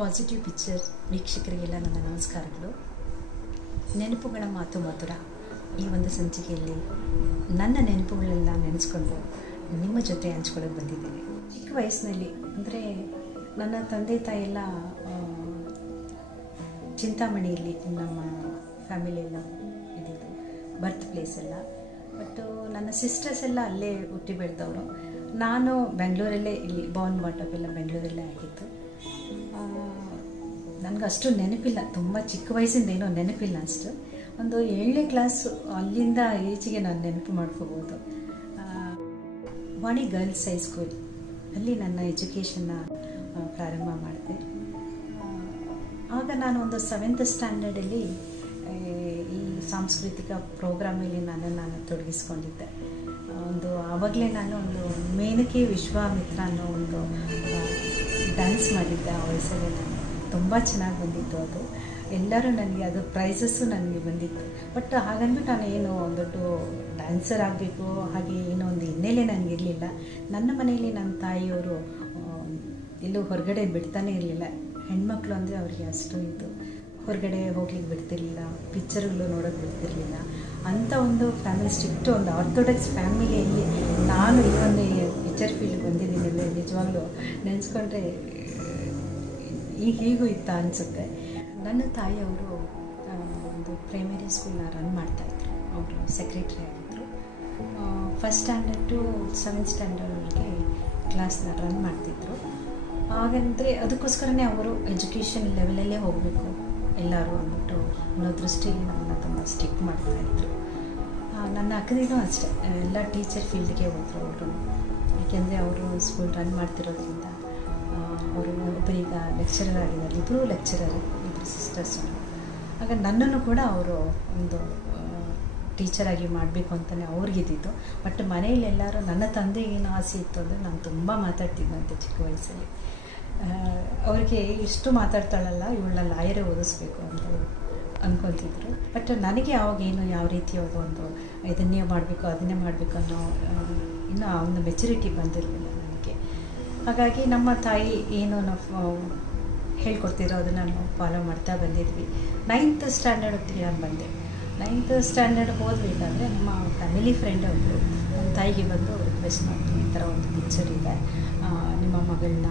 Positive picture ವೀಕ್ಷಕರಿಗೆಲ್ಲ ನನ್ನ ನಮಸ್ಕಾರಗಳು. ನೆನಪುಗಳ ಮಾತು ಮಧುರ ಈ ಒಂದು ಸಂಚಿಕೆಯಲ್ಲಿ ನನ್ನ ನೆನಪುಗಳೆಲ್ಲ ನೆನೆಸ್ಕೊಂಡು ನಿಮ್ಮ ಜೊತೆ ಹಂಚ್ಕೊಳ್ಳೋಕೆ ಬಂದಿದ್ದೇನೆ. ಚಿಕ್ಕ ವಯಸ್ಸಿನಲ್ಲಿ ಅಂದರೆ ನನ್ನ ತಂದೆ ತಾಯಿ ಎಲ್ಲ ಚಿಂತಾಮಣಿಯಲ್ಲಿ ನಮ್ಮ ಫ್ಯಾಮಿಲಿ ಎಲ್ಲ ಇದ್ದಿದ್ದು ಬರ್ತ್ ಪ್ಲೇಸ್ ಎಲ್ಲ. ಬಟ್ಟು ನನ್ನ ಸಿಸ್ಟರ್ಸ್ ಎಲ್ಲ ಅಲ್ಲೇ ಹುಟ್ಟಿ ಬೆಳೆದವರು. ನಾನು ಬೆಂಗಳೂರಲ್ಲೇ ಇಲ್ಲಿ ಬಾರ್ನ್ ಬಾಟಪ್ ಎಲ್ಲ ಬೆಂಗಳೂರಲ್ಲೇ ಆಗಿತ್ತು. ನನಗಷ್ಟು ನೆನಪಿಲ್ಲ, ತುಂಬ ಚಿಕ್ಕ ವಯಸ್ಸಿಂದ ಏನೋ ನೆನಪಿಲ್ಲ ಅಷ್ಟು. ಒಂದು 7ನೇ ಕ್ಲಾಸು ಅಲ್ಲಿಂದ ಈಚೆಗೆ ನಾನು ನೆನಪು ಮಾಡ್ಕೋಬೋದು. ವಾಣಿ ಗರ್ಲ್ಸ್ ಹೈಸ್ಕೂಲ್ ಅಲ್ಲಿ ನನ್ನ ಎಜುಕೇಷನ್ನ ಪ್ರಾರಂಭ ಮಾಡಿದೆ. ಆಗ ನಾನು ಒಂದು 7th ಸ್ಟ್ಯಾಂಡರ್ಡಲ್ಲಿ ಈ ಸಾಂಸ್ಕೃತಿಕ ಪ್ರೋಗ್ರಾಮಲ್ಲಿ ನಾನು ತೊಡಗಿಸ್ಕೊಂಡಿದ್ದೆ. ಆವಾಗಲೇ ನಾನು ಒಂದು ಮೇನಕೆ ವಿಶ್ವಾಮಿತ್ರ ಅನ್ನೋ ಒಂದು ಡ್ಯಾನ್ಸ್ ಮಾಡಿದ್ದೆ. ಆ ವಯಸ್ಸಲ್ಲಿ ನಾನು ತುಂಬ ಚೆನ್ನಾಗಿ ಬಂದಿತ್ತು. ಅದು ಎಲ್ಲರೂ ನನಗೆ ಅದು ಪ್ರೈಸಸ್ಸು ನನಗೆ ಬಂದಿತ್ತು. ಬಟ್ ಹಾಗಂದ್ಬಿಟ್ಟು ನಾನು ಏನು ದೊಡ್ಡ ಡ್ಯಾನ್ಸರ್ ಆಗಬೇಕು ಹಾಗೆ ಏನೋ ಒಂದು ಹಿನ್ನೆಲೆ ನನಗಿರಲಿಲ್ಲ. ನನ್ನ ಮನೆಯಲ್ಲಿ ನನ್ನ ತಾಯಿಯವರು ಎಲ್ಲೂ ಹೊರಗಡೆ ಬಿಡ್ತಾನೆ ಇರಲಿಲ್ಲ. ಹೆಣ್ಮಕ್ಳು ಅಂದರೆ ಅವ್ರಿಗೆ ಅಷ್ಟು ಇದು ಹೊರಗಡೆ ಹೋಗ್ಲಿಕ್ಕೆ ಬಿಡ್ತಿರ್ಲಿಲ್ಲ, ಪಿಕ್ಚರ್ಗಳು ನೋಡೋಕ್ಕೆ ಬಿಡ್ತಿರ್ಲಿಲ್ಲ. ಅಂಥ ಒಂದು ಫ್ಯಾಮಿಲಿ, ಸ್ಟ್ರಿಕ್ಟ್ ಒಂದು ಆರ್ಥೋಡಾಕ್ಸ್ ಫ್ಯಾಮಿಲಿಯಲ್ಲಿ ನಾನು ಈ ಒಂದು ಪಿಕ್ಚರ್ ಫೀಲ್ಡ್ ಬಂದಿದ್ದೀನಿ. ನಿಜವಾಗ್ಲೂ ನೆನೆಸ್ಕೊಂಡ್ರೆ ಹೀಗೂ ಇತ್ತು ಅನಿಸುತ್ತೆ. ನನ್ನ ತಾಯಿಯವರು ಒಂದು ಪ್ರೈಮರಿ ಸ್ಕೂಲ್ನ ರನ್ ಮಾಡ್ತಾಯಿದ್ರು. ಅವರು ಸೆಕ್ರೆಟ್ರಿ ಆಗಿದ್ದರು. 1st ಸ್ಟ್ಯಾಂಡರ್ಡ್ ಟು 7th ಸ್ಟ್ಯಾಂಡರ್ಡ್ವರೆಗೆ ಕ್ಲಾಸ್ನ ರನ್ ಮಾಡ್ತಿದ್ರು. ಹಾಗಂದರೆ ಅದಕ್ಕೋಸ್ಕರನೇ ಅವರು ಎಜುಕೇಷನ್ ಲೆವೆಲಲ್ಲೇ ಹೋಗಬೇಕು ಎಲ್ಲರೂ ಅಂದ್ಬಿಟ್ಟು ಅನ್ನೋ ದೃಷ್ಟಿಯಲ್ಲಿ ನಮ್ಮನ್ನು ತುಂಬ ಸ್ಟ್ರಿಕ್ಟ್ ಮಾಡ್ತಾಯಿದ್ರು. ನನ್ನ ಅಕ್ಕನಿಗೂ ಅಷ್ಟೇ, ಎಲ್ಲ ಟೀಚರ್ ಫೀಲ್ಡ್ಗೆ ಹೋದರು ಅವರು. ಏಕೆಂದರೆ ಅವರು ಸ್ಕೂಲ್ ರನ್ ಮಾಡ್ತಿರೋದ್ರಿಂದ ಅವರು ಒಬ್ಬರೀಗ ಲೆಕ್ಚರರ್ ಆಗಿದ್ದಾರೆ, ಇಬ್ಬರೂ ಲೆಕ್ಚರರ್, ಇಬ್ಬರು ಸಿಸ್ಟರ್ಸು. ಆಗ ನನ್ನನ್ನು ಕೂಡ ಅವರು ಒಂದು ಟೀಚರಾಗಿ ಮಾಡಬೇಕು ಅಂತಲೇ ಅವ್ರಿಗಿದ್ದಿದ್ದು. ಬಟ್ ಮನೆಯಲ್ಲಿ ಎಲ್ಲರೂ ನನ್ನ ತಂದೆಗೇನು ಆಸೆ ಇತ್ತು ಅಂದರೆ ನಾನು ತುಂಬ ಮಾತಾಡ್ತಿದ್ದಂತೆ ಚಿಕ್ಕ ವಯಸ್ಸಲ್ಲಿ. ಅವ್ರಿಗೆ ಇಷ್ಟು ಮಾತಾಡ್ತಾಳಲ್ಲ, ಇವಳನ್ನ ಲಾಯರೇ ಓದಿಸ್ಬೇಕು ಅಂತ ಅಂದ್ಕೊತಿದ್ರು. ಬಟ್ ನನಗೆ ಅವಾಗೇನು ಯಾವ ರೀತಿಯಾದ ಒಂದು ಇದನ್ನೇ ಮಾಡಬೇಕು ಅದನ್ನೇ ಮಾಡಬೇಕು ಅನ್ನೋ ಇನ್ನೂ ಆ ಒಂದು ಮೆಚುರಿಟಿ ಬಂದಿರಲಿಲ್ಲ ನನಗೆ. ಹಾಗಾಗಿ ನಮ್ಮ ತಾಯಿ ಏನು ನಾವು ಹೇಳ್ಕೊಡ್ತಿರೋ ಅದನ್ನು ನಾವು ಫಾಲೋ ಮಾಡ್ತಾ ಬಂದಿದ್ವಿ. 9th ಸ್ಟ್ಯಾಂಡರ್ಡ್ ಹೊತ್ತಿಗೆ ನಾನು ಬಂದೆ. 9th ಸ್ಟ್ಯಾಂಡರ್ಡ್ ಹೋದ್ಬೇಕಾದ್ರೆ ನಮ್ಮ ಫ್ಯಾಮಿಲಿ ಫ್ರೆಂಡ್ ಒಬ್ಬರು ನಮ್ಮ ತಾಯಿಗೆ ಬಂದು ರಿಕ್ವೆಸ್ಟ್ ಮಾಡ್ತೀನಿ, ಈ ಥರ ಒಂದು ಪಿಕ್ಚರ್ ಇದೆ, ನಿಮ್ಮ ಮಗಳನ್ನ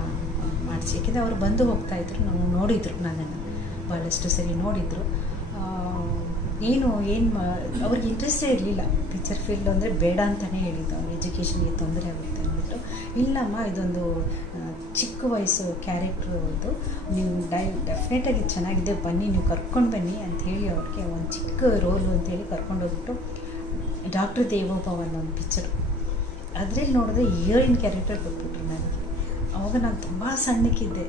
ಮಾಡಿಸಿ. ಏಕೆಂದರೆ ಅವರು ಬಂದು ಹೋಗ್ತಾಯಿದ್ರು, ನಾವು ನೋಡಿದರು, ನನ್ನನ್ನು ಭಾಳಷ್ಟು ಸರಿ ನೋಡಿದರು. ಅವ್ರಿಗೆ ಇಂಟ್ರೆಸ್ಟೇ ಇರಲಿಲ್ಲ ಪಿಕ್ಚರ್ ಫೀಲ್ಡ್ ಅಂದರೆ, ಬೇಡ ಅಂತಲೇ ಹೇಳಿದ್ದು. ಅವ್ರ ಎಜುಕೇಷನ್ಗೆ ತೊಂದರೆ ಆಗುತ್ತೆ ಅಂದ್ಬಿಟ್ಟು, ಇಲ್ಲಮ್ಮ ಇದೊಂದು ಚಿಕ್ಕ ವಯಸ್ಸು ಕ್ಯಾರೆಕ್ಟ್ರು, ಅದು ನೀವು ಡೆಫಿನೆಟಾಗಿ ಚೆನ್ನಾಗಿದೆ, ಬನ್ನಿ ನೀವು ಕರ್ಕೊಂಡು ಬನ್ನಿ ಅಂಥೇಳಿ ಅವ್ರಿಗೆ ಒಂದು ಚಿಕ್ಕ ರೋಲು ಅಂಥೇಳಿ ಕರ್ಕೊಂಡೋಗ್ಬಿಟ್ಟು ಡಾಕ್ಟರ್ ದೇವೋಭವ ಅನ್ನೋ ಒಂದು ಪಿಕ್ಚರು, ಅದರಲ್ಲಿ ನೋಡಿದ್ರೆ ಹೀರೋಯಿನ್ ಕ್ಯಾರೆಕ್ಟರ್ ಕೊಟ್ಬಿಟ್ರು ನನಗೆ. ಆವಾಗ ನಾನು ತುಂಬ ಸಣ್ಣಕ್ಕಿದ್ದೆ.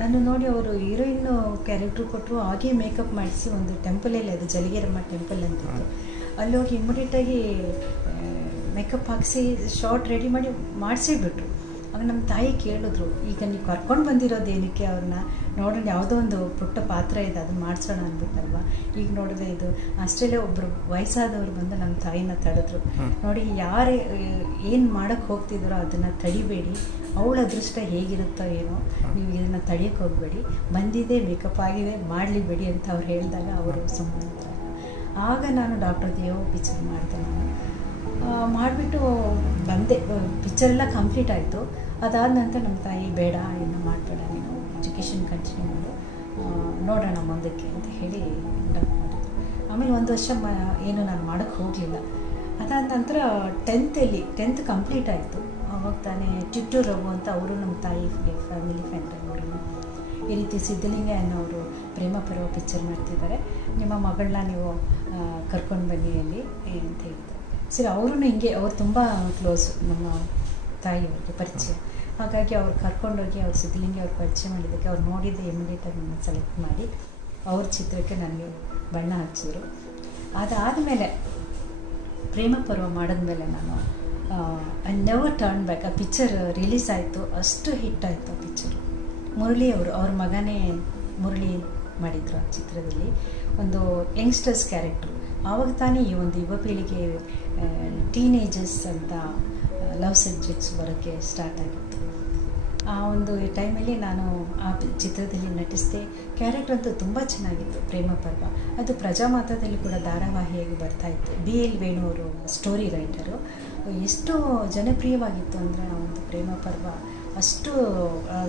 ನಾನು ನೋಡಿ ಅವರು ಹೀರೋಯಿನ್ನು ಕ್ಯಾರೆಕ್ಟ್ರು ಕೊಟ್ಟರು. ಹಾಗೇ ಮೇಕಪ್ ಮಾಡಿಸಿ ಒಂದು ಟೆಂಪಲಲ್ಲಿ, ಅದು ಜಲಿಗೆರಮ್ಮ ಟೆಂಪಲ್ ಅಂತಿತ್ತು, ಅಲ್ಲಿ ಹೋಗಿ ಇಮಿಡಿಯೇಟಾಗಿ ಮೇಕಪ್ ಹಾಕಿಸಿ ಶಾರ್ಟ್ ರೆಡಿ ಮಾಡಿಸಿಬಿಟ್ರು. ಆಗ ನಮ್ಮ ತಾಯಿ ಕೇಳಿದ್ರು, ಈಗ ನೀವು ಕರ್ಕೊಂಡು ಬಂದಿರೋದು ಏನಕ್ಕೆ ಅವ್ರನ್ನ, ನೋಡೋಣ ಯಾವುದೋ ಒಂದು ಪುಟ್ಟ ಪಾತ್ರ ಇದೆ ಅದನ್ನು ಮಾಡಿಸೋಣ ಅಂದ್ಬಿಟ್ಟಲ್ವ. ಈಗ ನೋಡಿದ್ರೆ ಇದು ಅಷ್ಟರಲ್ಲೇ ಒಬ್ಬರು ವಯಸ್ಸಾದವರು ಬಂದು ನಮ್ಮ ತಾಯಿನ ತಡೆದ್ರು. ನೋಡಿ, ಯಾರೇ ಏನು ಮಾಡೋಕ್ಕೆ ಹೋಗ್ತಿದ್ದಾರೋ ಅದನ್ನು ತಡಿಬೇಡಿ, ಅವಳ ಅದೃಷ್ಟ ಹೇಗಿರುತ್ತೋ ಏನೋ, ನೀವು ಇದನ್ನು ತಡೆಯೋಕ್ಕೆ ಹೋಗಬೇಡಿ, ಬಂದಿದೆ ಮೇಕಪ್ ಆಗಿದೆ ಮಾಡಲಿಬೇಡಿ ಅಂತ ಅವ್ರು ಹೇಳಿದಾಗ ಅವರು ಸುಮ್ಮನೆ. ಆಗ ನಾನು ಡಾಕ್ಟರ್ ದೇವೋ ಪಿಕ್ಚರ್ ಮಾಡಿದೆ. ನಾನು ಮಾಡಿಬಿಟ್ಟು ಬಂದೆ. ಪಿಕ್ಚರೆಲ್ಲ ಕಂಪ್ಲೀಟ್ ಆಯಿತು. ಅದಾದ ನಂತರ ನಮ್ಮ ತಾಯಿ, ಬೇಡ ಇನ್ನೂ ಮಾಡಬೇಡ, ನೀನು ಎಜುಕೇಷನ್ ಕಂಟಿನ್ಯೂ ಮಾಡು, ನೋಡೋಣ ಮುಂದಕ್ಕೆ ಅಂತ ಹೇಳಿ ಡಾಕ್ಟರ್ ಮಾಡಿದ್ರು. ಆಮೇಲೆ 1 ವರ್ಷ ಏನು ನಾನು ಮಾಡೋಕ್ಕೆ ಹೋಗಲಿಲ್ಲ. ಅದಾದ ನಂತರ 10th ಕಂಪ್ಲೀಟ್ ಆಯಿತು. ಆವಾಗ ತಾನೇ ಟಿಟ್ಟು ರಘು ಅಂತ ಅವರು ನಮ್ಮ ತಾಯಿ ಫ್ಯಾಮಿಲಿ ಫ್ರೆಂಡ್ ಅವರು ಈ ರೀತಿ ಸಿದ್ಧಲಿಂಗ ಅನ್ನೋರು ಪ್ರೇಮ ಪರ್ವ ಪಿಕ್ಚರ್ ಮಾಡ್ತಿದ್ದಾರೆ, ನಿಮ್ಮ ಮಗಳನ್ನ ನೀವು ಕರ್ಕೊಂಡು ಬನ್ನಿ ಅಲ್ಲಿ ಅಂತ ಹೇಳಿದ್ರು. ಸರಿ, ಅವರು ಹಿಂಗೆ ಅವ್ರು ತುಂಬ ಕ್ಲೋಸು ನಮ್ಮ ತಾಯಿಯವ್ರಿಗೆ ಪರಿಚಯ. ಹಾಗಾಗಿ ಅವ್ರು ಕರ್ಕೊಂಡೋಗಿ ಅವ್ರು ಸಿದ್ಧಲಿಂಗಿ ಅವ್ರು ಪರಿಚಯ ಮಾಡಿದ್ದಕ್ಕೆ ಅವ್ರು ನೋಡಿದ್ದೆ ಇಮಿಡಿಯೇಟಾಗಿ ನನ್ನ ಸೆಲೆಕ್ಟ್ ಮಾಡಿ ಅವ್ರ ಚಿತ್ರಕ್ಕೆ ನನಗೆ ಬಣ್ಣ ಹಚ್ಚಿದ್ರು. ಅದಾದಮೇಲೆ ಪ್ರೇಮ ಪರ್ವ ಮಾಡಿದ್ಮೇಲೆ ನಾನು ಐ ನೆವರ್ ಟರ್ನ್ ಬ್ಯಾಕ್. ಆ ಪಿಕ್ಚರ್ ರಿಲೀಸ್ ಆಯಿತು, ಅಷ್ಟು ಹಿಟ್ ಆಯಿತು ಆ ಪಿಕ್ಚರು. ಮುರಳಿ ಅವ್ರ ಮಗನೇ ಮುರಳಿ ಮಾಡಿದರು ಆ ಚಿತ್ರದಲ್ಲಿ, ಒಂದು ಯಂಗ್ಸ್ಟರ್ಸ್ ಕ್ಯಾರೆಕ್ಟ್ರು. ಆವಾಗ ತಾನೇ ಈ ಒಂದು ಯುವ ಪೀಳಿಗೆ ಟೀನೇಜರ್ಸ್ ಅಂತ ಲವ್ ಸಬ್ಜೆಕ್ಟ್ಸ್ ಬರೋಕ್ಕೆ ಸ್ಟಾರ್ಟ್ ಆಗಿತ್ತು. ಆ ಒಂದು ಟೈಮಲ್ಲಿ ನಾನು ಆ ಚಿತ್ರದಲ್ಲಿ ನಟಿಸಿದೆ. ಕ್ಯಾರೆಕ್ಟರ್ ಅಂತೂ ತುಂಬ ಚೆನ್ನಾಗಿತ್ತು. ಪ್ರೇಮ ಪರ್ವ ಅದು ಪ್ರಜಾಮಾತಾದಲ್ಲಿ ಕೂಡ ಧಾರಾವಾಹಿಯಾಗಿ ಬರ್ತಾಯಿತ್ತು. BL ವೇಣು ಅವರು ಸ್ಟೋರಿ ರೈಟರು. ಎಷ್ಟು ಜನಪ್ರಿಯವಾಗಿತ್ತು ಅಂದರೆ ಆ ಒಂದು ಪ್ರೇಮ ಪರ್ವ, ಅಷ್ಟು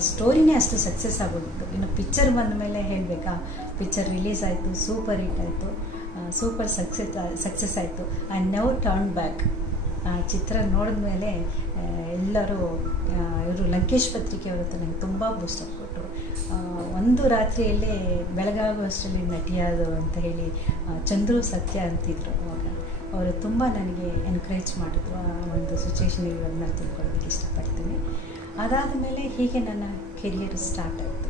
ಸ್ಟೋರಿನೇ ಅಷ್ಟು ಸಕ್ಸಸ್ ಆಗೋಗಿತ್ತು. ಇನ್ನು ಪಿಕ್ಚರ್ ಬಂದ ಮೇಲೆ ಹೇಳಬೇಕಾ, ಪಿಕ್ಚರ್ ರಿಲೀಸ್ ಆಯಿತು, ಸೂಪರ್ ಹಿಟ್ ಆಯಿತು, ಸೂಪರ್ ಸಕ್ಸಸ್ ಆಯಿತು. I never turn back. ಆ ಚಿತ್ರ ನೋಡಿದ ಮೇಲೆ ಎಲ್ಲರೂ ಇವರು ಲಂಕೇಶ್ ಪತ್ರಿಕೆ ಅವತ್ತು ನನಗೆ ತುಂಬ ಬೂಸ್ಟಪ್ ಕೊಟ್ಟರು. ಒಂದು ರಾತ್ರಿಯಲ್ಲೇ ಬೆಳಗಾಗುವಷ್ಟರಲ್ಲಿ ನಟಿಯಾದರು ಅಂತ ಹೇಳಿ ಚಂದ್ರು ಸತ್ಯ ಅಂತಿದ್ರು. ಅವಾಗ ಅವರು ತುಂಬ ನನಗೆ ಎನ್ಕರೇಜ್ ಮಾಡಿದ್ರು. ಆ ಒಂದು ಸಿಚುವೇಶನಿಗೆ ನಾನು ತಿಳ್ಕೊಳ್ಳೋದಕ್ಕೆ ಇಷ್ಟಪಡ್ತೀನಿ. ಅದಾದ ಮೇಲೆ ಹೀಗೆ ನನ್ನ ಕೆರಿಯರ್ ಸ್ಟಾರ್ಟ್ ಆಯಿತು.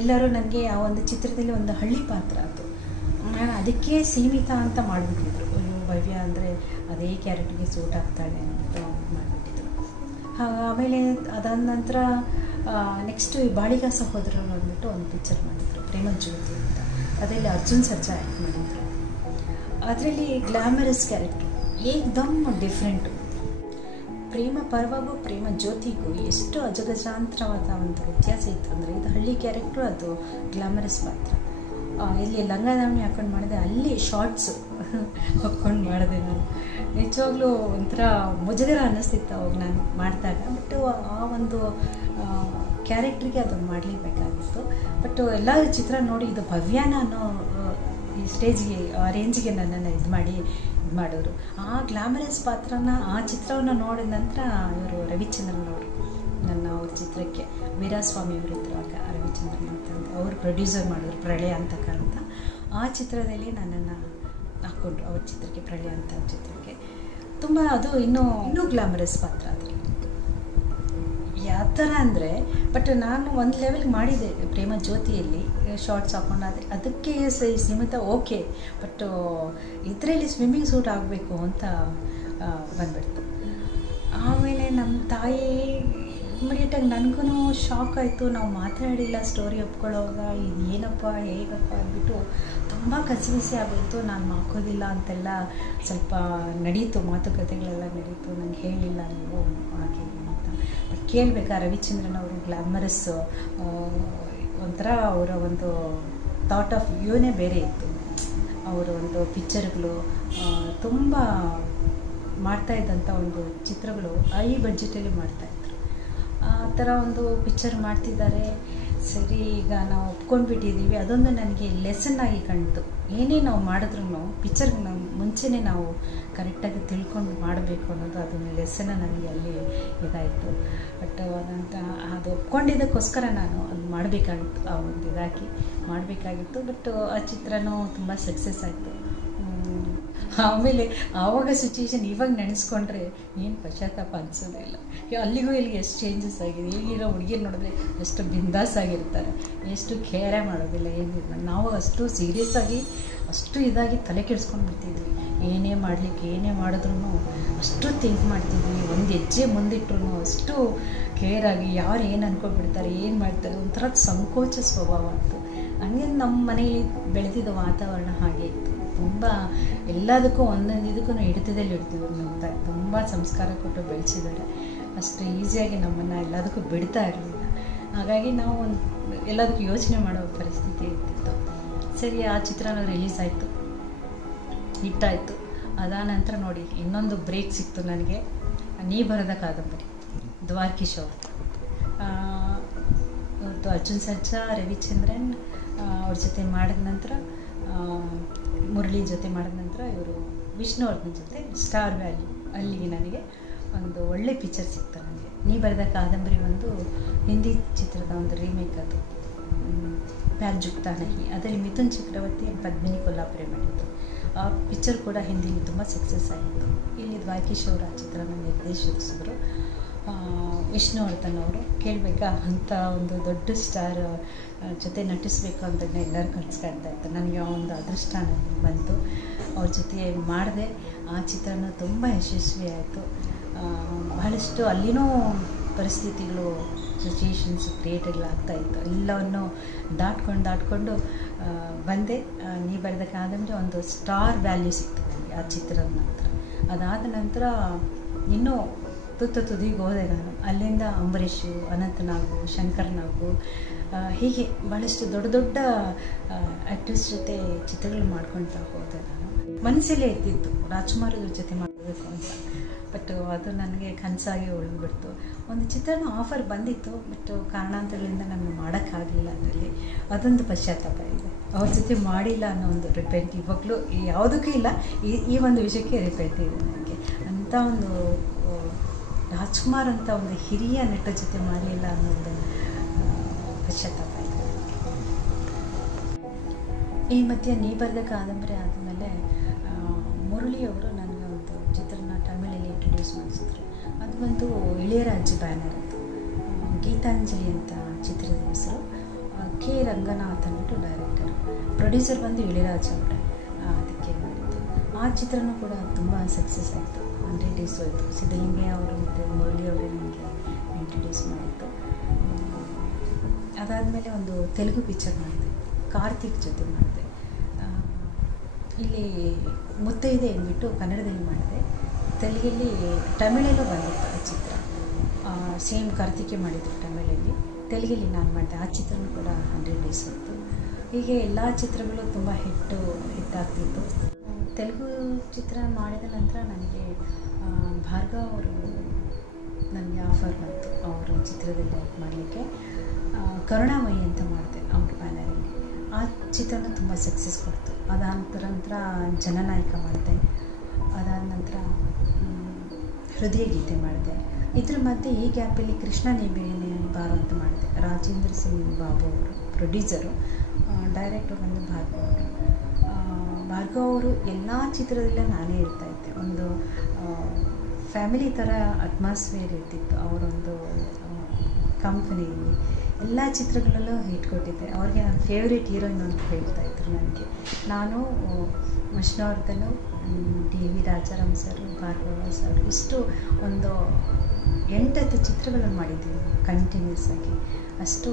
ಎಲ್ಲರೂ ನನಗೆ ಆ ಒಂದು ಚಿತ್ರದಲ್ಲಿ ಒಂದು ಹಳ್ಳಿ ಪಾತ್ರ ಅದು, ನಾನು ಅದಕ್ಕೆ ಸೀಮಿತ ಅಂತ ಮಾಡಿಬಿಟ್ಟಿದ್ರು. ಭವ್ಯ ಅಂದರೆ ಅದೇ ಕ್ಯಾರೆಕ್ಟರ್ಗೆ ಸೂಟ್ ಆಗ್ತಾಳೆ ಅಂತ ಮಾಡಿಬಿಟ್ಟಿದ್ರು. ಆಮೇಲೆ ಅದಾದ ನಂತರ ನೆಕ್ಸ್ಟು ಬಾಳಿಗ ಸಹೋದರರು ಅಂದ್ಬಿಟ್ಟು ಒಂದು ಪಿಕ್ಚರ್ ಮಾಡಿದ್ರು, ಪ್ರೇಮ ಜ್ಯೋತಿ ಅಂತ. ಅದರಲ್ಲಿ ಅರ್ಜುನ್ ಸರ್ಜಾ ಆ್ಯಕ್ಟ್ ಮಾಡಿದ್ರು. ಅದರಲ್ಲಿ ಗ್ಲಾಮರಸ್ ಕ್ಯಾರೆಕ್ಟರ್, ಏಕ್ದಮ್ ಡಿಫ್ರೆಂಟು. ಪ್ರೇಮ ಪರ್ವಗೂ ಪ್ರೇಮ ಜ್ಯೋತಿಗೂ ಎಷ್ಟು ಅಜಗಜಾಂತರವಾದ ಒಂದು ವ್ಯತ್ಯಾಸ ಇತ್ತು ಅಂದರೆ, ಇದು ಹಳ್ಳಿ ಕ್ಯಾರೆಕ್ಟ್ರು, ಅದು ಗ್ಲಾಮರಸ್ ಪಾತ್ರ. ಇಲ್ಲಿ ಲಂಗ ದಾವಣಿ ಹಾಕ್ಕೊಂಡು ಮಾಡಿದೆ, ಅಲ್ಲಿ ಶಾರ್ಟ್ಸು ಹಾಕ್ಕೊಂಡು ಮಾಡಿದೆ. ನಾನು ನಿಜವಾಗ್ಲೂ ಒಂಥರ ಮುಜುಗರ ಅನ್ನಿಸ್ತಿತ್ತು ಅವಾಗ ನಾನು ಮಾಡಿದಾಗ. ಬಟ್ ಆ ಒಂದು ಕ್ಯಾರೆಕ್ಟ್ರಿಗೆ ಅದನ್ನು ಮಾಡಲೇಬೇಕಾಗಿತ್ತು. ಬಟ್ ಎಲ್ಲ ಚಿತ್ರ ನೋಡಿ ಇದು ಭವ್ಯಾನ ಅನ್ನೋ ಈ ಸ್ಟೇಜ್ಗೆ, ಆ ರೇಂಜ್ಗೆ ನನ್ನನ್ನು ಇದು ಮಾಡೋರು. ಆ ಗ್ಲಾಮರಸ್ ಪಾತ್ರನ, ಆ ಚಿತ್ರವನ್ನು ನೋಡಿದ ನಂತರ ಇವರು ರವಿಚಂದ್ರನ್ ಅವರು ಅವ್ರ ಚಿತ್ರಕ್ಕೆ, ವೀರಸ್ವಾಮಿ ಅವರು ಇದ್ರು ಆಗ, ರವಿಚಂದ್ರನ್ ಅಂತಂದು ಅವರು ಪ್ರೊಡ್ಯೂಸರ್ ಮಾಡಿದ್ರು ಪ್ರಳಯ ಅಂತ. ಆ ಚಿತ್ರದಲ್ಲಿ ನನ್ನನ್ನು ಹಾಕ್ಕೊಂಡ್ರು ಅವ್ರ ಚಿತ್ರಕ್ಕೆ, ಪ್ರಳಯ ಅಂತ ಚಿತ್ರಕ್ಕೆ. ತುಂಬ ಅದು ಇನ್ನೂ ಗ್ಲಾಮರಸ್ ಪಾತ್ರ ಅದರಲ್ಲಿ. ಯಾವ ಥರ ಅಂದರೆ, ಬಟ್ ನಾನು ಒಂದು ಲೆವೆಲ್ಗೆ ಮಾಡಿದೆ ಪ್ರೇಮ ಜ್ಯೋತಿಯಲ್ಲಿ, ಶಾರ್ಟ್ಸ್ ಹಾಕ್ಕೊಂಡಾದರೆ ಅದಕ್ಕೆ ಸೀಮಿತ ಓಕೆ. ಬಟ್ ಇದರಲ್ಲಿ ಸ್ವಿಮ್ಮಿಂಗ್ ಸೂಟ್ ಆಗಬೇಕು ಅಂತ ಬಂದ್ಬಿಡ್ತು. ಆಮೇಲೆ ನಮ್ಮ ತಾಯಿ ಇಮಿಡಿಯೇಟಾಗಿ ನನಗೂ ಶಾಕ್ ಆಯಿತು. ನಾವು ಮಾತಾಡಿಲ್ಲ ಸ್ಟೋರಿ ಒಪ್ಕೊಳ್ಳೋವಾಗ, ಇದು ಏನಪ್ಪ ಹೇಗಪ್ಪ ಅಂದ್ಬಿಟ್ಟು ತುಂಬ ಕಸಿವಿಸಿ ಆಗೋಯಿತು. ನಾನು ಹಾಕೋದಿಲ್ಲ ಅಂತೆಲ್ಲ ಸ್ವಲ್ಪ ನಡೀತು, ಮಾತುಕತೆಗಳೆಲ್ಲ ನಡೀತು. ನನಗೆ ಹೇಳಿಲ್ಲ ನೀವು ಹಾಗೆ ಅಂತ. ಬಟ್ ಕೇಳಬೇಕಾ, ರವಿಚಂದ್ರನ್ ಅವರು ಗ್ಲಾಮರಸ್ ಒಂಥರ ಅವರ ಒಂದು ಥಾಟ್ ಆಫ್ ವ್ಯೂನೇ ಬೇರೆ ಇತ್ತು. ಅವರ ಒಂದು ಪಿಕ್ಚರ್ಗಳು ತುಂಬ ಮಾಡ್ತಾಯಿದ್ದಂಥ ಒಂದು ಚಿತ್ರಗಳು ಈ ಬಡ್ಜೆಟಲ್ಲಿ ಮಾಡ್ತಾಯಿದ್ರು. ಆ ಥರ ಒಂದು ಪಿಕ್ಚರ್ ಮಾಡ್ತಿದ್ದಾರೆ. ಸರಿ, ಈಗ ನಾವು ಒಪ್ಕೊಂಡ್ಬಿಟ್ಟಿದ್ದೀವಿ. ಅದೊಂದು ನನಗೆ ಲೆಸನ್ ಆಗಿ ಕಾಣ್ತು. ಏನೇ ನಾವು ಮಾಡಿದ್ರೂ ಪಿಕ್ಚರ್ಗೆ ನಾವು ಮುಂಚೆನೇ ನಾವು ಕರೆಕ್ಟಾಗಿ ತಿಳ್ಕೊಂಡು ಮಾಡಬೇಕು ಅನ್ನೋದು ಅದೊಂದು ಲೆಸನ್ನ ನನಗೆ ಅಲ್ಲಿ ಇದಾಯಿತು. ಬಟ್ ಅದಂತ ಅದು ಒಪ್ಕೊಂಡಿದ್ದಕ್ಕೋಸ್ಕರ ನಾನು ಅದು ಮಾಡಬೇಕಾಗಿತ್ತು, ಆ ಒಂದು ಇದಾಗಿ ಮಾಡಬೇಕಾಗಿತ್ತು. ಬಟ್ ಆ ಚಿತ್ರನೂ ತುಂಬ ಸಕ್ಸಸ್ ಆಯಿತು. ಆಮೇಲೆ ಆವಾಗ ಸಿಚುವೇಶನ್ ಇವಾಗ ನೆನೆಸ್ಕೊಂಡ್ರೆ ಏನು ಪಶ್ಚಾತ್ತಾಪ ಅನಿಸೋದಿಲ್ಲ. ಅಲ್ಲಿಗೂ ಇಲ್ಲಿಗೆ ಎಷ್ಟು ಚೇಂಜಸ್ ಆಗಿದೆ. ಈಗಿರೋ ಹುಡುಗಿರು ನೋಡಿದ್ರೆ ಎಷ್ಟು ಬಿಂದಾಸ್ ಆಗಿರ್ತಾರೆ, ಎಷ್ಟು ಕೇರೇ ಮಾಡೋದಿಲ್ಲ, ಏನಿಲ್ಲ. ನಾವು ಅಷ್ಟು ಸೀರಿಯಸ್ ಆಗಿ, ಅಷ್ಟು ಇದಾಗಿ ತಲೆ ಕೆಡಿಸ್ಕೊಂಡು ಬಿಡ್ತಿದ್ವಿ. ಏನೇ ಮಾಡಲಿಕ್ಕೆ, ಏನೇ ಮಾಡಿದ್ರೂ ಅಷ್ಟು ಥಿಂಕ್ ಮಾಡ್ತಿದ್ವಿ. ಒಂದು ಹೆಜ್ಜೆ ಮುಂದಿಟ್ರು ಅಷ್ಟು ಕೇರಾಗಿ, ಯಾರು ಏನು ಅಂದ್ಕೊಂಡ್ಬಿಡ್ತಾರೆ, ಏನು ಮಾಡ್ತಾರೆ, ಒಂಥರ ಸಂಕೋಚ ಸ್ವಭಾವ ಇತ್ತು. ಹಂಗೆ ನಮ್ಮ ಮನೆಯಲ್ಲಿ ಬೆಳೆದಿದ್ದ ವಾತಾವರಣ ಹಾಗೆ ಇತ್ತು. ತುಂಬ ಎಲ್ಲದಕ್ಕೂ ಒಂದೊಂದು ಇದಕ್ಕೂ ಹಿಡಿತದಲ್ಲಿ ಇಡ್ತಿದ್ರು. ನಮ್ಮ ತಾಯಿ ತುಂಬ ಸಂಸ್ಕಾರ ಕೊಟ್ಟು ಬೆಳೆಸಿದ್ದಾರೆ. ಅಷ್ಟು ಈಸಿಯಾಗಿ ನಮ್ಮನ್ನು ಎಲ್ಲದಕ್ಕೂ ಬಿಡ್ತಾ ಇರಲಿಲ್ಲ. ಹಾಗಾಗಿ ನಾವು ಎಲ್ಲದಕ್ಕೂ ಯೋಚನೆ ಮಾಡೋ ಪರಿಸ್ಥಿತಿ ಇರ್ತಿತ್ತು. ಸರಿ, ಆ ಚಿತ್ರನೂ ರಿಲೀಸ್ ಆಯಿತು, ಹಿಟ್ಟಾಯಿತು. ಅದಾದ ನಂತರ ನೋಡಿ ಇನ್ನೊಂದು ಬ್ರೇಕ್ ಸಿಕ್ತು ನನಗೆ. ನೀ ಬರೆದ ಕಾದಂಬರಿ, ದ್ವಾರಕೀಶ್ ಅವರು. ಇವತ್ತು ಅರ್ಜುನ್ ಸರ್ಜಾ, ರವಿಚಂದ್ರನ್ ಅವ್ರ ಜೊತೆ ಮಾಡಿದ ನಂತರ, ಮುರಳಿ ಜೊತೆ ಮಾಡಿದ ನಂತರ ಇವರು ವಿಷ್ಣುವರ್ಧನ್ ಜೊತೆ ಸ್ಟಾರ್ ವ್ಯಾಲ್ಯೂ, ಅಲ್ಲಿಗೆ ನನಗೆ ಒಂದು ಒಳ್ಳೆ ಪಿಕ್ಚರ್ ಸಿಕ್ತು ನನಗೆ. ನೀ ಬರೆದ ಕಾದಂಬರಿ ಒಂದು ಹಿಂದಿ ಚಿತ್ರದ ಒಂದು ರೀಮೇಕ್, ಅದು ಪ್ಯಾರ್ ಜುಗ್ತಾ ನಹಿ. ಅದರಲ್ಲಿ ಮಿಥುನ್ ಚಕ್ರವರ್ತಿ ಪದ್ಮಿನಿ ಕೊಲ್ಲಾಪುರೆ ಮಾಡಿದ್ದು. ಆ ಪಿಕ್ಚರ್ ಕೂಡ ಹಿಂದಿಲಿ ತುಂಬ ಸಕ್ಸಸ್ ಆಗಿತ್ತು. ಇಲ್ಲಿ ದ್ವಾರಕೀಶ್ ಅವರು ಆ ಚಿತ್ರನ ನಿರ್ದೇಶಿಸಿದ್ರು. ವಿಷ್ಣುವರ್ಧನ್ ಅವರು ಕೇಳಬೇಕಾ ಅಂಥ ಒಂದು ದೊಡ್ಡ ಸ್ಟಾರ್ ಜೊತೆ ನಟಿಸಬೇಕು ಅಂತ ಎಲ್ಲರೂ ಕನಸ್ಕೊಳ್ತಾ ಇತ್ತು. ನನಗೆ ಆ ಒಂದು ಅದೃಷ್ಟ ನನಗೆ ಬಂತು, ಅವ್ರ ಜೊತೆ ಮಾಡಿದೆ. ಆ ಚಿತ್ರನೂ ತುಂಬ ಯಶಸ್ವಿ ಆಯಿತು. ಬಹಳಷ್ಟು ಅಲ್ಲಿನೂ ಪರಿಸ್ಥಿತಿಗಳು, ಸಿಚುಯೇಷನ್ಸ್ ಕ್ರಿಯೇಟ್ ಆಗ್ತಾಯಿತ್ತು. ಎಲ್ಲವನ್ನು ದಾಟ್ಕೊಂಡು ಬಂದೆ. ನೀ ಬರೆದ ಕಾದಂಬರಿ ಒಂದು ಸ್ಟಾರ್ ವ್ಯಾಲ್ಯೂ ಸಿಕ್ತು ನನಗೆ ಆ ಚಿತ್ರದ ನಂತರ. ಅದಾದ ನಂತರ ಇನ್ನೂ ತುದಿಗೆ ಹೋದೆ ನಾನು. ಅಲ್ಲಿಂದ ಅಂಬರೀಷು, ಅನಂತನಾಗು, ಶಂಕರ್ ನಾಗು, ಹೀಗೆ ಭಾಳಷ್ಟು ದೊಡ್ಡ ದೊಡ್ಡ ಆ್ಯಕ್ಟರ್ಸ್ ಜೊತೆ ಚಿತ್ರಗಳು ಮಾಡ್ಕೊಳ್ತಾ ಹೋದೆ ನಾನು. ಮನಸ್ಸಲ್ಲೇ ಇದ್ದಿತ್ತು ರಾಜ್ಕುಮಾರ್ ಅವ್ರ ಜೊತೆ ಮಾಡಬೇಕು ಅಂತ. ಬಟ್ ಅದು ನನಗೆ ಕನಸಾಗಿ ಉಳಿದ್ಬಿಡ್ತು. ಒಂದು ಚಿತ್ರನ ಆಫರ್ ಬಂದಿತ್ತು, ಬಟ್ ಕಾರಣಾಂತರಗಳಿಂದ ನನಗೆ ಮಾಡೋಕ್ಕಾಗಲಿಲ್ಲ. ಅದರಲ್ಲಿ ಅದೊಂದು ಪಶ್ಚಾತ್ತಾಪ ಇದೆ. ಅವ್ರ ಜೊತೆ ಮಾಡಿಲ್ಲ ಅನ್ನೋ ಒಂದು ರಿಪೆಂಟ್ ಇವಾಗಲೂ ಯಾವುದಕ್ಕೂ ಇಲ್ಲ, ಈ ಒಂದು ವಿಷಯಕ್ಕೆ ರಿಪೆಂಟ್ ಇದೆ ನನಗೆ. ಅಂಥ ಒಂದು ರಾಜ್ಕುಮಾರ್ ಅಂತ ಒಂದು ಹಿರಿಯ ನಟ ಜೊತೆ ಮಾಡಲಿಲ್ಲ ಅನ್ನೋ ಒಂದು ಪಶ್ಚಾತ್ತಾಪ ಇದೆ. ಈ ಮಧ್ಯೆ ನೀ ಬರೆದ ಕಾದಂಬರಿ ಆದಮೇಲೆ ಮುರಳಿಯವರು ನನಗೆ ಒಂದು ಚಿತ್ರನ ತಮಿಳಲ್ಲಿ ಇಂಟ್ರೊಡ್ಯೂಸ್ ಮಾಡಿಸಿದ್ರು. ಅದು ಒಂದು ಇಳೆಯರಾಜ ಬ್ಯಾನರ್. ಅದು ಗೀತಾಂಜಲಿ ಅಂತ ಚಿತ್ರದ ಹೆಸರು. ಕೆ ರಂಗನಾಥ್ ಅಂದ್ಬಿಟ್ಟು ಡೈರೆಕ್ಟರ್, ಪ್ರೊಡ್ಯೂಸರ್ ಬಂದು ಇಳೆಯರಾಜ ಅವರೇ. ಅದಕ್ಕೆ ಮಾಡಿದ್ದು ಆ ಚಿತ್ರನೂ ಕೂಡ ತುಂಬ ಸಕ್ಸಸ್ ಆಯಿತು. 100 days ಹೋಯಿತು. ಸಿದ್ಧಲಿಂಗಯ್ಯ ಅವರು ಮತ್ತು ಮುರಳಿ ಅವರೇ ನನಗೆ ಇಂಟ್ರೊಡ್ಯೂಸ್ ಮಾಡಿದ್ದು. ಅದಾದಮೇಲೆ ಒಂದು ತೆಲುಗು ಪಿಕ್ಚರ್ ಮಾಡಿದೆ, ಕಾರ್ತಿಕ್ ಜೊತೆ ಮಾಡಿದೆ. ಇಲ್ಲಿ ಮುತ್ತೈದೆ ಅಂದ್ಬಿಟ್ಟು ಕನ್ನಡದಲ್ಲಿ ಮಾಡಿದೆ. ತೆಲುಗಲ್ಲಿ ತಮಿಳಲ್ಲೂ ಬಂದಿತ್ತು ಆ ಚಿತ್ರ. ಸೇಮ್ ಕಾರ್ತಿಕೆ ಮಾಡಿದ್ರು ತಮಿಳಲ್ಲಿ, ತೆಲುಗಲ್ಲಿ ನಾನು ಮಾಡಿದೆ. ಆ ಚಿತ್ರನೂ ಕೂಡ 100 days ಹೋಯಿತು. ಹೀಗೆ ಎಲ್ಲ ಚಿತ್ರಗಳು ತುಂಬ ಹಿಟ್ಟಾಗ್ತಿತ್ತು. ತೆಲುಗು ಚಿತ್ರ ಮಾಡಿದ ನಂತರ ನನಗೆ ಭಾರ್ಗವ್ ಅವರು ನನಗೆ ಆಫರ್ ಬಂತು ಅವರ ಚಿತ್ರದಲ್ಲಿ ಆ್ಯಕ್ಟ್ ಮಾಡಲಿಕ್ಕೆ. ಕರುಣಾಮಯಿ ಅಂತ ಮಾಡಿದೆ ಅವ್ರ ಬ್ಯಾನರಲ್ಲಿ. ಆ ಚಿತ್ರನ ತುಂಬ ಸಕ್ಸಸ್ ಕೊಡ್ತು. ಅದಾದ ನಂತರ ಜನನಾಯಕ ಮಾಡಿದೆ. ಅದಾದ ನಂತರ ಹೃದಯ ಗೀತೆ ಮಾಡಿದೆ. ಇದ್ರ ಮಧ್ಯೆ ಈ ಗ್ಯಾಪಲ್ಲಿ ಕೃಷ್ಣ ನೀಬೇನೆ ಬಾರು ಅಂತ ಮಾಡಿದೆ. ರಾಜೇಂದ್ರ ಸಿಂಗ್ ಬಾಬು ಅವರು ಪ್ರೊಡ್ಯೂಸರು, ಡೈರೆಕ್ಟರ್ ಬಂದು ಭಾರ್ಗವ್ ಅವರು. ಭಾರ್ಗವ್ ಅವರು ಎಲ್ಲ ಚಿತ್ರದಲ್ಲೇ ನಾನೇ ಇರ್ತಾಯಿದ್ದೆ. ಒಂದು ಫ್ಯಾಮಿಲಿ ಥರ ಅಟ್ಮಾಸ್ಫಿಯರ್ ಇರ್ತಿತ್ತು ಅವರೊಂದು ಕಂಪನಿಯಲ್ಲಿ. ಎಲ್ಲ ಚಿತ್ರಗಳಲ್ಲೂ ಹಿಟ್ ಕೊಟ್ಟಿದ್ದೆ. ಅವ್ರಿಗೆ ನನ್ನ ಫೇವ್ರೇಟ್ ಹೀರೋಯಿನ್ ಅಂತ ಹೇಳ್ತಾಯಿದ್ರು ನನಗೆ. ನಾನು Vishnuvardhan, DV. Rajaram sir, Bhargava sir, ಇಷ್ಟು ಒಂದು 8-10 ಚಿತ್ರಗಳನ್ನು ಮಾಡಿದ್ದೀವಿ ಕಂಟಿನ್ಯೂಸ್ ಆಗಿ. ಅಷ್ಟು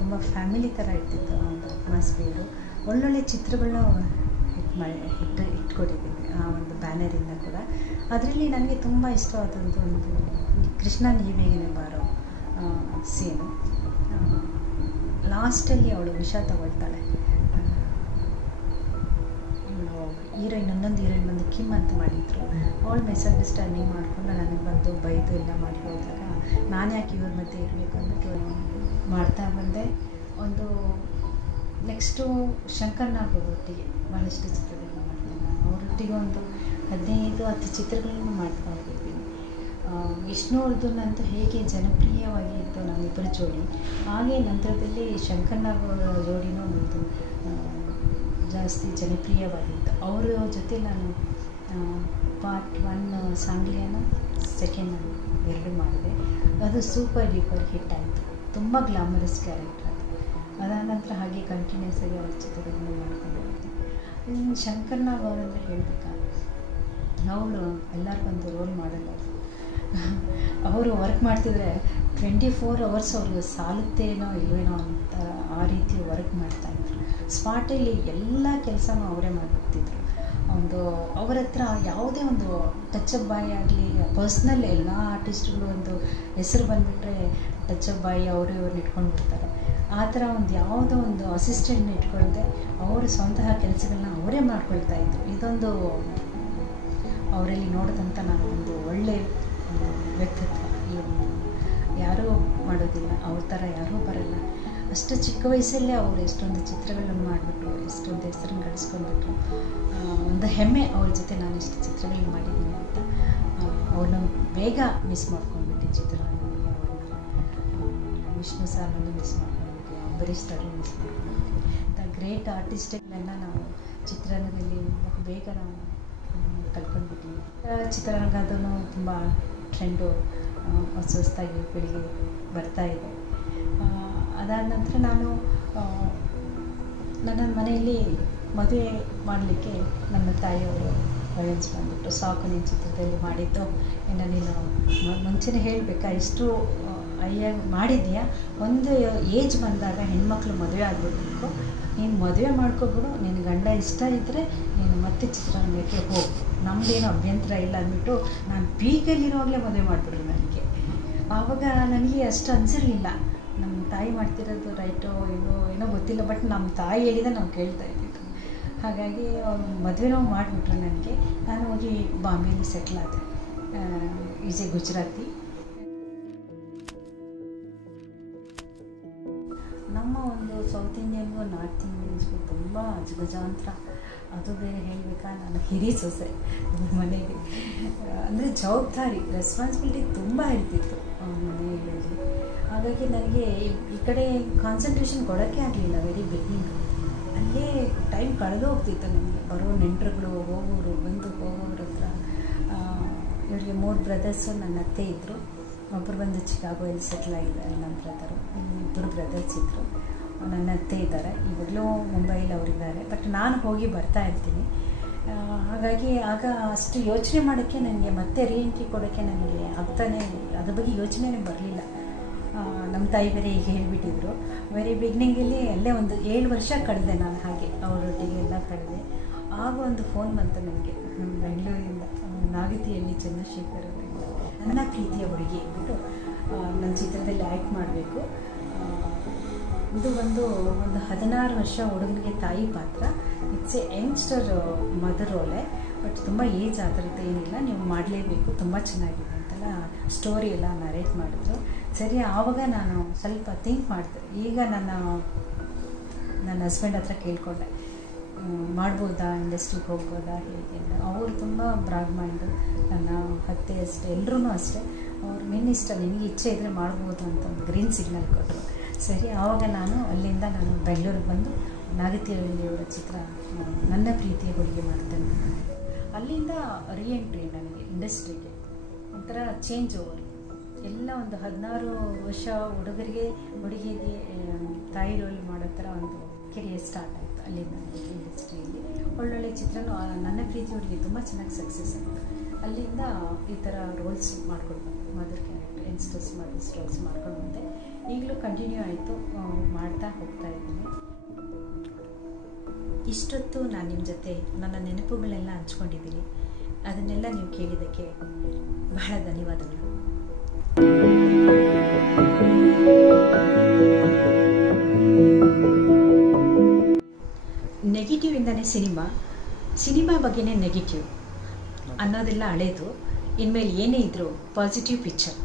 ತುಂಬ ಫ್ಯಾಮಿಲಿ ಥರ ಇರ್ತಿತ್ತು ಆ ಒಂದು ಅಟ್ಮಾಸ್ಫಿಯರು. ಒಳ್ಳೊಳ್ಳೆ ಚಿತ್ರಗಳನ್ನ ಇಟ್ಕೊಟ್ಟಿದ್ದೀನಿ ಆ ಒಂದು ಬ್ಯಾನರಿಂದ ಕೂಡ. ಅದರಲ್ಲಿ ನನಗೆ ತುಂಬ ಇಷ್ಟವಾದಂಥ ಒಂದು ಕೃಷ್ಣ ನೀವೇಗೇನೆ ಬಾರೋ ಸೀನು. ಲಾಸ್ಟಲ್ಲಿ ಅವಳು ವಿಷ ತಗೊಳ್ತಾಳೆ. ಹೀರೋಯಿನ್, ಇನ್ನೊಂದು ಹೀರೋಯಿನ್ ಬಂದು ಕಿಮ್ ಅಂತ ಮಾಡಿದ್ರು. ಅವಳು ಮಿಸ್ಅಂಡರ್ಸ್ಟ್ಯಾಂಡಿಂಗ್ ಮಾಡಿಕೊಂಡು ನನಗೆ ಬಂದು ಬೈದು ಎಲ್ಲ ಮಾಡಿ ಹೋದಾಗ ನಾನು ಯಾಕೆ ಇವ್ರ ಮಧ್ಯೆ ಇರಬೇಕು ಅಂದ್ಬಿಟ್ಟು ಮಾಡ್ತಾ ಬಂದೆ. ಒಂದು ನೆಕ್ಸ್ಟು ಶಂಕರ್ ನಾಗ್ ಒಟ್ಟಿಗೆ ಭಾಳಷ್ಟು ಚಿತ್ರಗಳನ್ನ ಮಾಡ್ತೇನೆ ನಾನು. ಅವರೊಟ್ಟಿಗೆ ಒಂದು 15-10 ಚಿತ್ರಗಳನ್ನು ಮಾಡ್ಕೊಂಡಿದ್ದೀನಿ. ವಿಷ್ಣುವರ್ಧನ್ ಅಂತ ಹೇಗೆ ಜನಪ್ರಿಯವಾಗಿ ಇತ್ತು ನಮ್ಮಿಬ್ಬರ ಜೋಡಿ, ಹಾಗೆ ನಂತರದಲ್ಲಿ ಶಂಕರ್ ನಾಗ್ ಜೋಡಿನೂ ಒಂದು ಜಾಸ್ತಿ ಜನಪ್ರಿಯವಾಗಿತ್ತು. ಅವರ ಜೊತೆ ನಾನು ಪಾರ್ಟ್ 1 ಸಾಂಗ್ಲಿಯಾನ, ಸೆಕೆಂಡ್ 2 ಮಾಡಿದೆ. ಅದು ಸೂಪರ್ ಡೂಪರ್ ಹಿಟ್ ಆಯಿತು. ತುಂಬ ಗ್ಲಾಮರಸ್ ಕ್ಯಾರೆಕ್ಟರ್ ಅದು. ಅದಾದ ನಂತರ ಹಾಗೆ ಕಂಟಿನ್ಯೂಸ್ ಆಗಿ ಅವ್ರ ಚಿತ್ರಗಳನ್ನು ಮಾಡ್ಕೊಂಡಿರ್ತೀನಿ. ಶಂಕರ್ ನಾಗ್ ಅವರಂದರೆ ಹೇಳಬೇಕಾ, ಅವಳು ಎಲ್ಲರಿಗೊಂದು ರೋಲ್ ಮಾಡಲ್ಲ. ಅವರು ವರ್ಕ್ ಮಾಡ್ತಿದ್ರೆ 24 hours ಅವ್ರಿಗೆ ಸಾಲುತ್ತೇನೋ ಇಲ್ವೇನೋ ಅಂತ ಆ ರೀತಿ ವರ್ಕ್ ಮಾಡ್ತಾಯಿದ್ರು. ಸ್ಪಾಟಲ್ಲಿ ಎಲ್ಲ ಕೆಲಸನೂ ಅವರೇ ಮಾಡಿಬಿಡ್ತಿದ್ರು. ಒಂದು ಅವರ ಹತ್ರ ಯಾವುದೇ ಒಂದು ಟಚಪ್ ಬಾಯ್ ಆಗಲಿ, ಪರ್ಸ್ನಲ್ ಎಲ್ಲ ಆರ್ಟಿಸ್ಟ್ಗಳು ಒಂದು ಹೆಸರು ಬಂದುಬಿಟ್ರೆ ಟಚಪ್ ಬಾಯಿ ಅವರು ಇವ್ರನ್ನ ಇಟ್ಕೊಂಡ್ಬಿಡ್ತಾರೆ. ಆ ಥರ ಒಂದು ಯಾವುದೋ ಒಂದು ಅಸಿಸ್ಟೆಂಟ್ನ ಇಟ್ಕೊಳ್ದೆ ಅವರು ಸ್ವಂತಹ ಕೆಲಸಗಳನ್ನ ಅವರೇ ಮಾಡ್ಕೊಳ್ತಾಯಿದ್ರು. ಇದೊಂದು ಅವರಲ್ಲಿ ನೋಡಿದಂಥ ನಾನು ಒಂದು ಒಳ್ಳೆಯ ವ್ಯಕ್ತಿತ್ವ. ಯಾರೂ ಮಾಡೋದಿಲ್ಲ, ಅವ್ರ ಥರ ಯಾರೂ ಬರಲ್ಲ. ಅಷ್ಟು ಚಿಕ್ಕ ವಯಸ್ಸಲ್ಲೇ ಅವರು ಎಷ್ಟೊಂದು ಚಿತ್ರಗಳನ್ನು ಮಾಡಿಬಿಟ್ರು, ಎಷ್ಟೊಂದು ಹೆಸರನ್ನು ಗಳಿಸ್ಕೊಂಡ್ಬಿಟ್ರು. ಒಂದು ಹೆಮ್ಮೆ ಅವ್ರ ಜೊತೆ ನಾನು ಇಷ್ಟು ಚಿತ್ರಗಳನ್ನ ಮಾಡಿದ್ದೀನಿ ಅಂತ. ಅವ್ರನ್ನ ಬೇಗ ಮಿಸ್ ಮಾಡ್ಕೊಂಡ್ಬಿಟ್ಟೆ ಚಿತ್ರರಂಗದಲ್ಲಿ. ಅವ್ರನ್ನ ವಿಷ್ಣು ಸಾರ್ನಲ್ಲೂ ಮಿಸ್ ಮಾಡ್ಕೊಂಡ್ಬಿಟ್ಟೆ, ಅಂಬರೀಷ್ ಸರ್ರು ಮಿಸ್ ಮಾಡ್ಕೊಂಡ್ಬಿಟ್ಟೆ. ಇಂಥ ಗ್ರೇಟ್ ಆರ್ಟಿಸ್ಟ್ಗಳನ್ನ ನಾವು ಚಿತ್ರರಂಗದಲ್ಲಿ ಬೇಗ ನಾವು ಕಲ್ತ್ಕೊಂಡ್ಬಿಟ್ಟಿವಿ. ಚಿತ್ರರಂಗದೂ ತುಂಬ ಟ್ರೆಂಡು ಹೊಸದಾಗಿ ಬೆಳಿಗ್ಗೆ ಬರ್ತಾಯಿದೆ. ಅದಾದ ನಂತರ ನಾನು ನನ್ನ ಮನೆಯಲ್ಲಿ ಮದುವೆ ಮಾಡಲಿಕ್ಕೆ ನನ್ನ ತಾಯಿಯವರು ವಯನ್ಸ್ ಬಂದುಬಿಟ್ಟು, ಸಾಕು ನೀನು ಚಿತ್ರದಲ್ಲಿ ಮಾಡಿದ್ದು, ಇನ್ನು ನೀನು ಮುಂಚೆನೇ ಹೇಳಬೇಕಾ, ಇಷ್ಟು ಅಯ್ಯಾಗಿ ಮಾಡಿದ್ದೀಯಾ, ಒಂದು ಏಜ್ ಬಂದಾಗ ಹೆಣ್ಮಕ್ಳು ಮದುವೆ ಆಗಬೇಕು, ನೀನು ಮದುವೆ ಮಾಡ್ಕೊಬಿಡು, ನಿನ್ನ ಗಂಡ ಇಷ್ಟ ಇದ್ದರೆ ನೀನು ಮತ್ತೆ ಚಿತ್ರರಂಗಕ್ಕೆ ಹೋಗು, ನಮ್ಮದೇನು ಅಭ್ಯಂತರ ಇಲ್ಲ ಅಂದ್ಬಿಟ್ಟು ನಾನು ಪೀಕಲ್ಲಿರುವಾಗಲೇ ಮದುವೆ ಮಾಡಿಬಿಟ್ರು ನನಗೆ. ಆವಾಗ ನನಗೆ ಅಷ್ಟು ಅನಿಸಿರಲಿಲ್ಲ, ನಮ್ಮ ತಾಯಿ ಮಾಡ್ತಿರೋದು ರೈಟೋ ಏನೋ ಗೊತ್ತಿಲ್ಲ, ಬಟ್ ನಮ್ಮ ತಾಯಿ ಹೇಳಿದ ನಾವು ಕೇಳ್ತಾ ಇದ್ದಿದ್ದು. ಹಾಗಾಗಿ ಮದುವೆನೂ ಮಾಡಿಬಿಟ್ರು ನನಗೆ. ನಾನು ಹೋಗಿ ಬಾಂಬೆಯಲ್ಲಿ ಸೆಟ್ಲ್ ಆದೆ. Is A Gujarati. ನಮ್ಮ ಒಂದು ಸೌತ್ ಇಂಡಿಯನ್ಗೂ ನಾರ್ತ್ ಇಂಡಿಯನ್ಸ್ಗೂ ತುಂಬ ಗಜಾಂತರ. ಅದು ಬೇರೆ ಹೇಳಬೇಕಾ, ನಾನು ಹಿರಿ ಸೊಸೆ ಮನೆಗೆ, ಅಂದರೆ ಜವಾಬ್ದಾರಿ, ರೆಸ್ಪಾನ್ಸಿಬಿಲಿಟಿ ತುಂಬ ಇರ್ತಿತ್ತು ಮನೆಯಲ್ಲಿ. ಹಾಗಾಗಿ ನನಗೆ ಈ ಕಡೆ ಕಾನ್ಸಂಟ್ರೇಷನ್ ಕೊಡೋಕ್ಕೆ ಆಗಲಿಲ್ಲ. ವೆರಿ ಬಿಗಿನಿಂಗ್ ಅಲ್ಲೇ ಟೈಮ್ ಕಳೆದು ಹೋಗ್ತಿತ್ತು ನನಗೆ. ಬರೋ ನೆಂಟರುಗಳು, ಹೋಗೋರು, ಬಂದು ಹೋಗೋರ ಹತ್ರ. ಇವರಿಗೆ 3 ಬ್ರದರ್ಸು, ನನ್ನ ಅತ್ತೆ ಇದ್ದರು. ಒಬ್ಬರು ಬಂದು ಚಿಕಾಗೋಯಲ್ಲಿ ಸೆಟ್ಲ್ ಆಗಿದ್ದಾರೆ, ನನ್ನ ಬ್ರದರು. 2 ಬ್ರದರ್ಸ್ ಇದ್ದರು. ನನ್ನ ಅತ್ತೆ ಇದ್ದಾರೆ, ಇವಾಗಲೂ ಮುಂಬೈಲಿ ಅವರಿದ್ದಾರೆ. ಬಟ್ ನಾನು ಹೋಗಿ ಬರ್ತಾ ಇರ್ತೀನಿ. ಹಾಗಾಗಿ ಆಗ ಅಷ್ಟು ಯೋಚನೆ ಮಾಡೋಕ್ಕೆ ನನಗೆ ಮತ್ತೆ ರೀಎಂಟ್ರಿ ಕೊಡೋಕ್ಕೆ ನನಗೆ ಆಗ್ತಾನೆ, ಅದ್ರ ಬಗ್ಗೆ ಯೋಚನೆನೇ ಬರಲಿಲ್ಲ. ನಮ್ಮ ತಾಯಿ ಬೇರೆ ಈಗ ಹೇಳಿಬಿಟ್ಟಿದ್ರು. ವೆರಿ ಬಿಗ್ನಿಂಗಲ್ಲಿ ಅಲ್ಲೇ ಒಂದು 7 ವರ್ಷ ಕಳೆದೆ ನಾನು ಹಾಗೆ ಅವರೊಟ್ಟಿಗೆ ಎಲ್ಲ ಕಳೆದೆ. ಆಗ ಒಂದು ಫೋನ್ ಬಂತು ನನಗೆ ಬೆಂಗಳೂರಿಂದ, ನಾಗತಿಯಲ್ಲಿ ಚಂದ್ರಶೇಖರ್ ಅವರಿಂದ. ನನ್ನ ಪ್ರೀತಿಯ ಹುಡುಗಿ ಅಂದ್ಬಿಟ್ಟು ನನ್ನ ಚಿತ್ರದಲ್ಲಿ ಆ್ಯಕ್ಟ್ ಮಾಡಬೇಕು. ಇದು ಒಂದು 16 ವರ್ಷ ಹುಡುಗನಿಗೆ ತಾಯಿ ಪಾತ್ರ. It's a youngster mother role, but ತುಂಬ ಏಜ್ ಆ ಥರದ್ದು ಏನಿಲ್ಲ, ನೀವು ಮಾಡಲೇಬೇಕು, ತುಂಬ ಚೆನ್ನಾಗಿದೆ ಅಂತೆಲ್ಲ ಸ್ಟೋರಿ ಎಲ್ಲ ನರೇಟ್ ಮಾಡಿದ್ರು. ಸರಿ, ಆವಾಗ ನಾನು ಸ್ವಲ್ಪ ಥಿಂಕ್ ಮಾಡಿದೆ. ಈಗ ನನ್ನ ಹಸ್ಬೆಂಡ್ ಹತ್ರ ಕೇಳ್ಕೊಂಡೆ, ಮಾಡ್ಬೋದಾ, ಇಂಡಸ್ಟ್ರಿಗೆ ಹೋಗ್ಬೋದಾ, ಹೇಗೆ ಅಂತ. ಅವರು ತುಂಬ ಬ್ರಾಗ್ ಮೈಂಡು, ನನ್ನ ಅತ್ತೆ ಅಷ್ಟೇ, ಎಲ್ಲರೂ ಅಷ್ಟೇ. ಅವ್ರು ನಿನ್ನಿಷ್ಟ, ನಿನಗೆ ಇಚ್ಛೆ ಇದ್ದರೆ ಮಾಡ್ಬೋದು ಅಂತ ಒಂದು ಗ್ರೀನ್ ಸಿಗ್ನಲ್ ಕೊಟ್ಟರು. ಸರಿ, ಆವಾಗ ನಾನು ಬೆಂಗಳೂರಿಗೆ ಬಂದು ನಾಗತಿಯವರ ಚಿತ್ರ ನನ್ನ ಪ್ರೀತಿಯ ಹುಡುಗಿ ಮಾಡ್ತೇನೆ. ಅಲ್ಲಿಂದ ರೀಎಂಟ್ರಿ ನನಗೆ ಇಂಡಸ್ಟ್ರಿಗೆ, ಒಂಥರ ಚೇಂಜ್ ಓವರ್. ಎಲ್ಲ ಒಂದು 16 ವರ್ಷ ಹುಡುಗರಿಗೆ ಹುಡುಗಿಗೆ ತಾಯಿ ರೋಲ್ ಮಾಡೋ ಥರ ಒಂದು ಕೆರಿಯರ್ ಸ್ಟಾರ್ಟ್ ಆಯಿತು ಅಲ್ಲಿಂದ ಇಂಡಸ್ಟ್ರಿಯಲ್ಲಿ. ಒಳ್ಳೊಳ್ಳೆ ಚಿತ್ರನೂ ನನ್ನ ಪ್ರೀತಿ ಹುಡುಗಿ ತುಂಬ ಚೆನ್ನಾಗಿ ಸಕ್ಸಸ್ ಆಯಿತು. ಅಲ್ಲಿಂದ ಈ ಥರ ರೋಲ್ಸ್ ಮಾಡ್ಕೊಂಡು ಬಂದೆ, ಮದರ್ ಕ್ಯಾರೆಕ್ಟರ್, ಮದರ್ಸ್ ರೋಲ್ಸ್ ಮಾಡ್ಕೊಂಡು ಬಂದೆ. ಈಗಲೂ ಕಂಟಿನ್ಯೂ ಆಯಿತು, ಮಾಡ್ತಾ ಹೋಗ್ತಾ ಇದ್ದೀನಿ. ಇಷ್ಟೊತ್ತು ನಾನು ನಿಮ್ಮ ಜೊತೆ ನನ್ನ ನೆನಪುಗಳೆಲ್ಲ ಹಂಚ್ಕೊಂಡಿದ್ದೀನಿ. ಅದನ್ನೆಲ್ಲ ನೀವು ಕೇಳಿದ್ದಕ್ಕೆ ಬಹಳ ಧನ್ಯವಾದಗಳು. ನೆಗೆಟಿವ್ ಇಂದನೇ ಸಿನಿಮಾ ಬಗ್ಗೆನೇ ನೆಗೆಟಿವ್ ಅನ್ನೋದೆಲ್ಲ ಹಳೇದು. ಇನ್ಮೇಲೆ ಏನೇ ಇದ್ದರೂ ಪಾಸಿಟಿವ್ ಪಿಕ್ಚರ್.